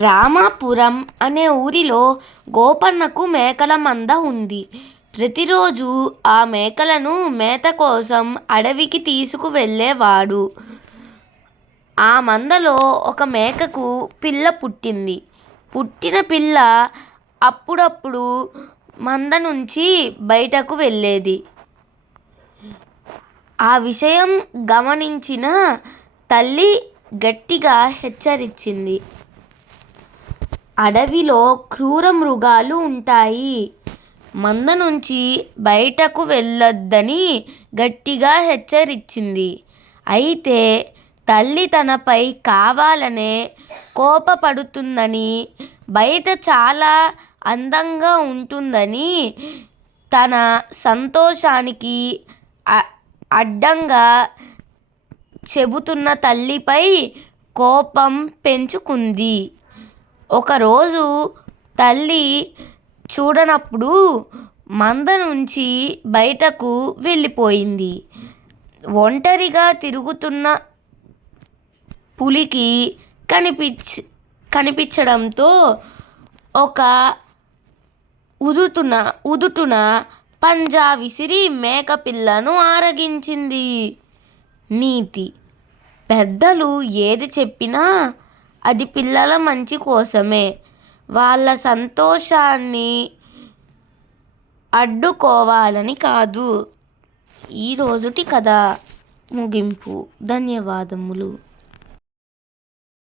రామాపురం అనే ఊరిలో గోపన్నకు మేకల మంద ఉంది. ప్రతిరోజు ఆ మేకలను మేత కోసం అడవికి తీసుకువెళ్ళేవాడు. ఆ మందలో ఒక మేకకు పిల్ల పుట్టింది. పుట్టిన పిల్ల అప్పుడప్పుడు మంద నుంచి బయటకు వెళ్ళేది. ఆ విషయం గమనించిన తల్లి గట్టిగా హెచ్చరించింది. అడవిలో క్రూర మృగాలు ఉంటాయి. మంద నుంచి బయటకు వెళ్ళొద్దని గట్టిగా హెచ్చరించింది. అయితే తల్లి తనపై కావాలనే కోపపడుతుందని, బయట చాలా అందంగా ఉంటుందని, తన సంతోషానికి అడ్డంగా చెబుతున్న తల్లిపై కోపం పెంచుకుంది. ఒకరోజు తల్లి చూడనప్పుడు మంద నుంచి బయటకు వెళ్ళిపోయింది. ఒంటరిగా తిరుగుతున్న పులికి కనిపించడంతో ఒక ఉదుటున పంజా విసిరి మేకపిల్లను ఆరగించింది. నీతి: పెద్దలు ఏది చెప్పినా అది పిల్లల మంచి కోసమే. వాళ్ళ సంతోషాన్ని అడ్డుకోవాలని కాదు. ఈ రోజుటి కథ ముగింపు. ధన్యవాదములు.